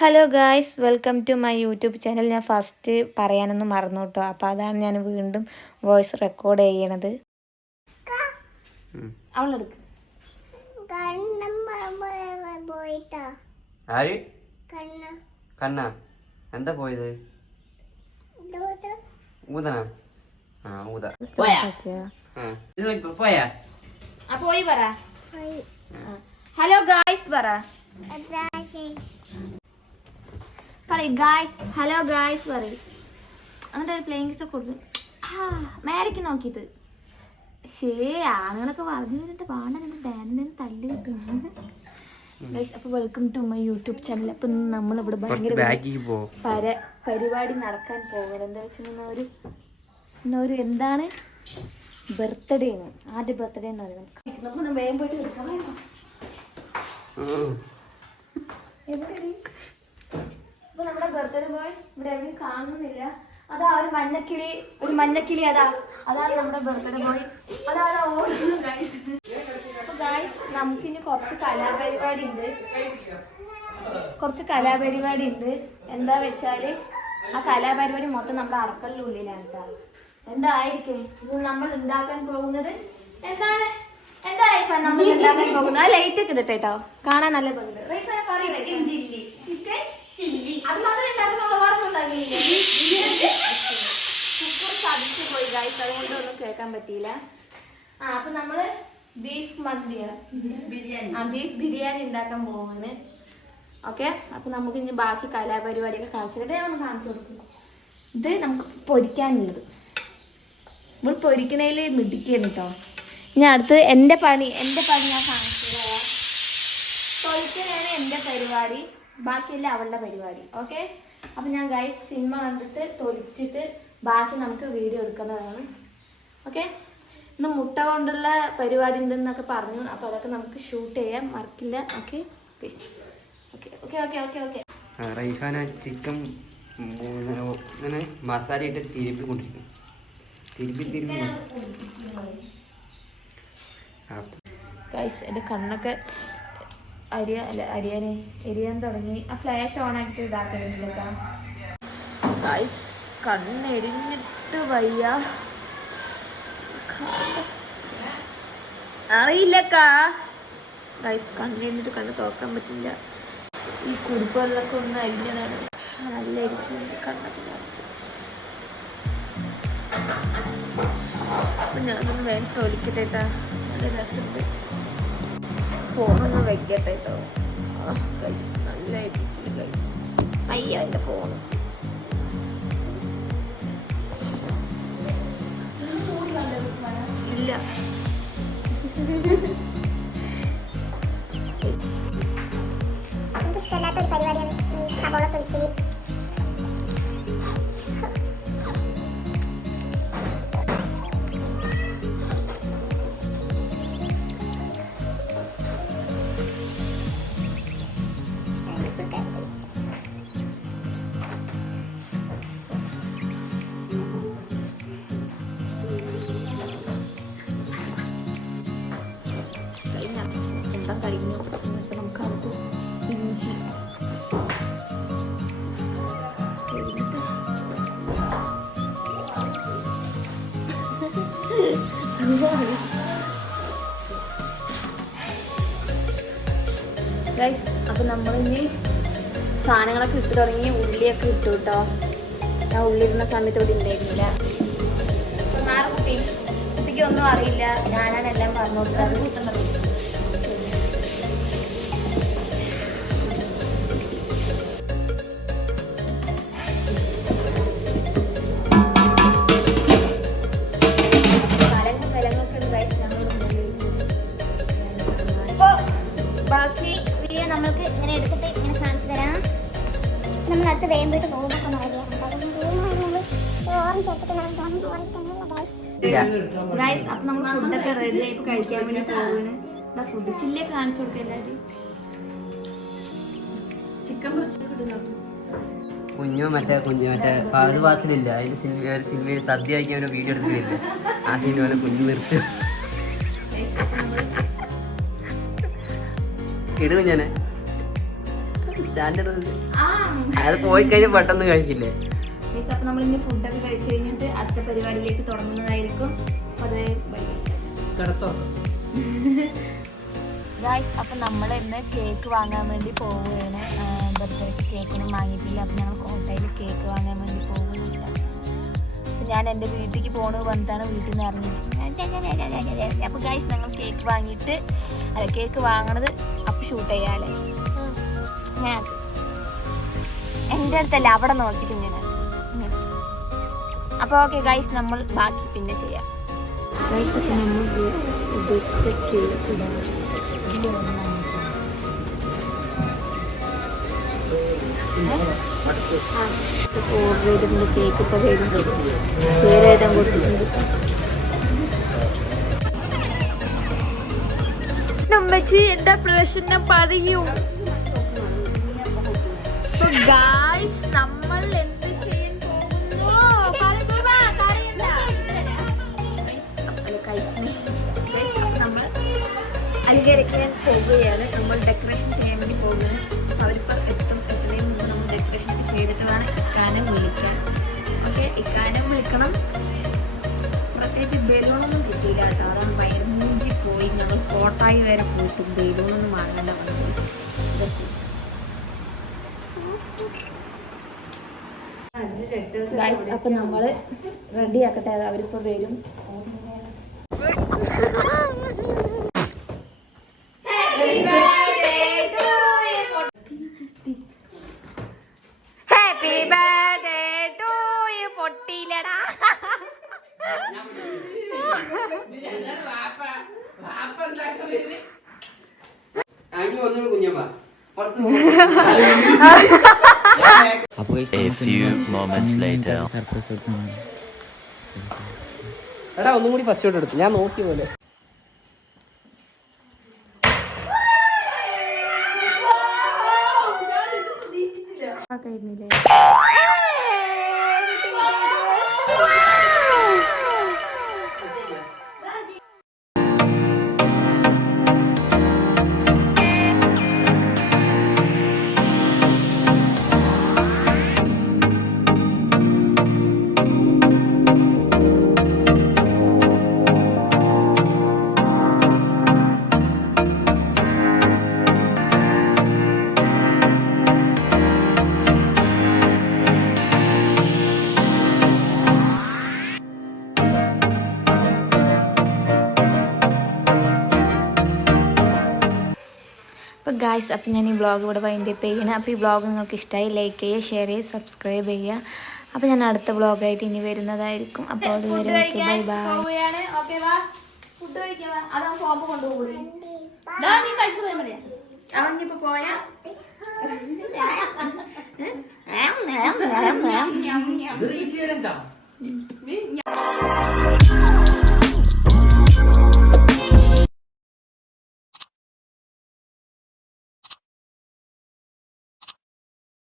Hello guys, welcome to my YouTube channel. ഞാൻ first പറയാനൊന്നും മറന്നു കേട്ടോ. അപ്പോൾ അതാണ് ഞാൻ വീണ്ടും വോയിസ് റെക്കോർഡ് ചെയ്യണത്. എന്താ പോയത്? ഊതനാ? പോയി പറ. ഹലോ ഗായ്സ് പറ. പറയ് ഗായ്സ്, ഹലോ ഗായ്സ് പറയ്. എന്നിട്ട് ഒരു പ്ലേയിങ് കിസ് കൊടുക്കും മേലേക്ക് നോക്കിയിട്ട്. ആണുങ്ങളൊക്കെ വളർന്നു വന്നിട്ട് പാടാൻ ഡാനിൽ തല്ല് കിട്ടുന്നു. അപ്പോൾ welcome to my YouTube channel. അപ്പം നമ്മളിവിടെ ഭയങ്കര പരിപാടി നടക്കാൻ പോകുന്നത്. എന്താ വെച്ചാൽ ഒരു എന്താണ് ബർത്ത്ഡേ ആണ്. ആദ്യ ബർത്ത്ഡേ എന്ന് പറയുന്നത്. നമുക്ക് വേഗം പോയിട്ട് എടുക്കാം. ഇപ്പൊ നമ്മുടെ ബർത്ത്ഡേ ബോയ് ഇവിടെ എവിടെയും കാണുന്നില്ല. അതാ ഒരു മഞ്ഞക്കിളി അതാണ് നമ്മുടെ ബർത്ത്ഡേ ബോയ്. അതാ ഓടുന്നു ഗൈസ്. അപ്പൊ ഗൈസ്, നമുക്കിനി കുറച്ച് കലാപരിപാടി ഉണ്ട്. എന്താ വെച്ചാല് ആ കലാപരിപാടി മൊത്തം നമ്മുടെ അടക്കളുടെ ഉള്ളിലാണ് കേട്ടോ. എന്തായിരിക്കും ഇത് നമ്മൾ ഉണ്ടാക്കാൻ പോകുന്നത്? എന്താ റൈഫാൻ നമ്മൾ ഉണ്ടാക്കാൻ പോകുന്നത്? ആ ലൈറ്റ് ഒക്കെ ഇടട്ടെ കേട്ടോ, കാണാൻ നല്ല ഭംഗി. റൈഫാൻ ചിക്കൻ ചില്ലി അത് മാത്രമേ ഉണ്ടാക്കുന്നുള്ളൂ, വേറെ ഉണ്ടാക്കിയില്ലേ? കുക്കർ സാധിച്ചു പോയി ഗൈസ്, അതുകൊണ്ടൊന്നും കേൾക്കാൻ പറ്റിയില്ല. അപ്പൊ നമ്മള് ബീഫ് ബിരിയാണി ഉണ്ടാക്കാൻ പോവാണ്. ഓക്കെ, അപ്പൊ നമുക്ക് ഇനി ബാക്കി കലാപരിപാടിയൊക്കെ കാണിച്ചിട്ട് നമ്മൾ കാണിച്ചു കൊടുക്കും. ഇത് നമുക്ക് പൊരിക്കാനുള്ളത്. നമ്മൾ പൊരിക്കുന്നതിൽ മിടിക്കുന്നു കേട്ടോ. ഇനി അടുത്ത് എൻ്റെ പണി ഞാൻ കാണിച്ചു തരാം. പൊരിക്കലാണ് എൻ്റെ പരിപാടി, ബാക്കിയല്ല അവളുടെ പരിപാടി. ഓക്കെ, അപ്പം ഞാൻ ഗൈസ് സിനിമ കണ്ടിട്ട് തൊലിച്ചിട്ട് ബാക്കി നമുക്ക് വീഡിയോ എടുക്കുന്നതാണ്. ഓക്കെ, ഇന്ന് മുട്ട കൊണ്ടുള്ള പരിപാടി ഉണ്ടെന്നൊക്കെ പറഞ്ഞു. അപ്പോൾ അതൊക്കെ നമുക്ക് ഷൂട്ട് ചെയ്യാൻ മറക്കില്ല. Okay please. റൈഹാന ചിക്കൻ ഇങ്ങനെ മസാല ഇട്ട് തിരുപ്പി കൊണ്ടിരിക്കും. ഗൈസ്, എൻ്റെ കണ്ണൊക്കെ എരിയാൻ തുടങ്ങി. ആ ഫ്ലാഷ് ഓൺ ആക്കിയിട്ട് ഇതാക്കുന്നില്ല ഗൈസ്. കണ്ണെരിഞ്ഞിട്ട് വയ്യ, അറിയില്ലക്കാ ഗൈസ്. കണ്ണെരിഞ്ഞിട്ട് കണ്ണ് തുറക്കാൻ പറ്റില്ല. ഈ കുടുക്കുകളിലൊക്കെ ഒന്ന് അരിഞ്ഞതാണ്, നല്ല അരിച്ചിട്ടുണ്ട് കണ്ണൊക്കെ. അപ്പം ഞാനൊന്ന് വേഗം തൊലിക്കട്ടെ കേട്ടോ, നല്ല രസമുണ്ട്. ഫോണൊന്ന് വെക്കട്ടെ കേട്ടോ ഗൈസ്. നല്ല അരിച്ചിട്ട് ഗൈസ്. അയ്യ എൻ്റെ ഫോണ്. ഇല്ല എനിക്കിഷ്ടമല്ലാത്തൊരു പരിപാടിയാണ് ഈ സവോള തൊലിക്കല്. കഴിഞ്ഞു. നമുക്ക് അത് ഇഞ്ചി ഗൈസ്. അപ്പം നമ്മളിനി സാധനങ്ങളൊക്കെ ഇട്ട് തുടങ്ങി. ഉള്ളിയൊക്കെ ഇട്ടു കേട്ടോ. ഞാൻ ഉള്ളിരുന്ന സമയത്ത് ഇവിടെ ഉണ്ടായിരുന്നില്ല. കുട്ടിക്ക് ഒന്നും അറിയില്ല, ഞാനാണ് എല്ലാം പറഞ്ഞു കൊടുത്തത്. ബാക്കി വീഡിയോ നമ്മൾക്ക് ഇങ്ങനെ എടുത്തിട്ട് ഇങ്ങനെ കാണിച്ചു തരാം. നമ്മൾ അടുത്ത് വേമ്പിട്ട് പോകുമ്പോൾ ഗൈസ്. അപ്പം നമ്മൾ ഫുഡൊക്കെ റെഡി ആയിട്ട് കഴിക്കാൻ വേണ്ടി പോവാണ്. ഫുഡ് ചില്ലിയൊക്കെ കാണിച്ചു കൊടുക്കുക എല്ലാവരും. ചിക്കൻ കുഞ്ഞു മറ്റേ പാത് വാസിലില്ല, അതിന് സിനിമയിൽ സദ്യ കഴിക്കാൻ ഒരു വീഡിയോ എടുത്തിട്ടില്ല. ആ സിനിമ കുഞ്ഞു നിർത്തി ഇടും ഞാൻ. സ്റ്റാൻഡേർഡ് ആ അയാൾ പോയി കഴിഞ്ഞാൽ പെട്ടെന്ന് കഴിക്കില്ലേ. അപ്പൊ നമ്മൾ ഇനി ഫുഡൊക്കെ കഴിച്ചു കഴിഞ്ഞിട്ട് അടുത്ത പരിപാടിയിലേക്ക് തുടങ്ങുന്നതായിരിക്കും. അത് ഗായ്സ്, അപ്പം നമ്മൾ ഇന്ന് കേക്ക് വാങ്ങാൻ വേണ്ടി പോവുകയാണ്. ബർത്ത്ഡേക്ക് കേക്കൊന്നും വാങ്ങിയിട്ടില്ല. അപ്പം ഞങ്ങൾ കോട്ടയിൽ കേക്ക് വാങ്ങാൻ വേണ്ടി പോകുന്നില്ല. അപ്പം ഞാൻ എൻ്റെ വീട്ടിലേക്ക് പോകണമെന്ന് പറഞ്ഞിട്ടാണ് വീട്ടിൽ നിന്ന് ഇറങ്ങിയത്. അപ്പോൾ ഗായ്സ്, ഞങ്ങൾ കേക്ക് വാങ്ങിയിട്ട് കേക്ക് വാങ്ങണത് അപ്പം ഷൂട്ട് ചെയ്യാല്ലേ. ഞാൻ എൻ്റെ അടുത്തല്ല, അവിടെ നോക്കിയിട്ട് ഇങ്ങനെ. അപ്പോൾ ഓക്കെ ഗായ്സ്, നമ്മൾ ബാക്കി പിന്നെ ചെയ്യാം. ഗായ്സ്, അപ്പം നമ്മൾ ഉദ്ദേശിച്ച കേക്ക് ഇടാം. ഓർഡർ ചെയ്തിട്ടുണ്ട്. കേക്ക് ഇപ്പം വരും. പേരെഴുതാൻ കൊടുത്തിട്ടുണ്ട്. നമ്മച്ചി എന്താ പ്രശ്നം പറയൂ. ഗായ്സ്, നമ്മൾ എന്ത് ചെയ്യാൻ പോകുന്നു? നമ്മൾ അലങ്കരിക്കാൻ പോവുകയാണ്. നമ്മൾ ഡെക്കറേഷൻ ചെയ്യാൻ വേണ്ടി പോകുന്നത്. അവരിപ്പോൾ എത്രയും മുമ്പ് നമ്മൾ ഡെക്കറേഷൻ ചെയ്തിട്ട് വേണം ഇക്കാനം വിളിക്കാൻ. ഓക്കെ, ഇക്കാനം വിളിക്കണം. പ്രത്യേകിച്ച് ബലൂണൊന്നും കിട്ടിയില്ല കേട്ടോ. അതാണ് ഭയങ്കര മൂഞ്ചി പോയി. ഞങ്ങൾ കോട്ടായി വരെ പോയിട്ട് ബലൂണൊന്നും വാങ്ങേണ്ട വന്നത്. അപ്പം നമ്മൾ റെഡി ആക്കട്ടെ. അത് അവരിപ്പോൾ വരും. Happy birthday to you. പൊട്ടിയില്ലടാ. എടാ, ഒന്നും കൂടി ഫസ്റ്റ് ഷോട്ട് എടുത്തു. ഞാൻ നോക്കിയ പോലെ കഴിഞ്ഞില്ലേ? അപ്പോൾ ഗായ്സ്, അപ്പം ഞാൻ ഈ വ്ളോഗ് ഇവിടെ വൈൻഡപ്പ് ചെയ്യണം. അപ്പോൾ ഈ വ്ളോഗ് നിങ്ങൾക്ക് ഇഷ്ടമായി ലൈക്ക് ചെയ്യുക, ഷെയർ ചെയ്യുക, സബ്സ്ക്രൈബ് ചെയ്യുക. അപ്പോൾ ഞാൻ അടുത്ത വ്ളോഗായിട്ട് ഇനി വരുന്നതായിരിക്കും. അപ്പോൾ അതുവരെ ഓക്കെ, ബൈ ബൈ. അവനിപ്പോ പോയാ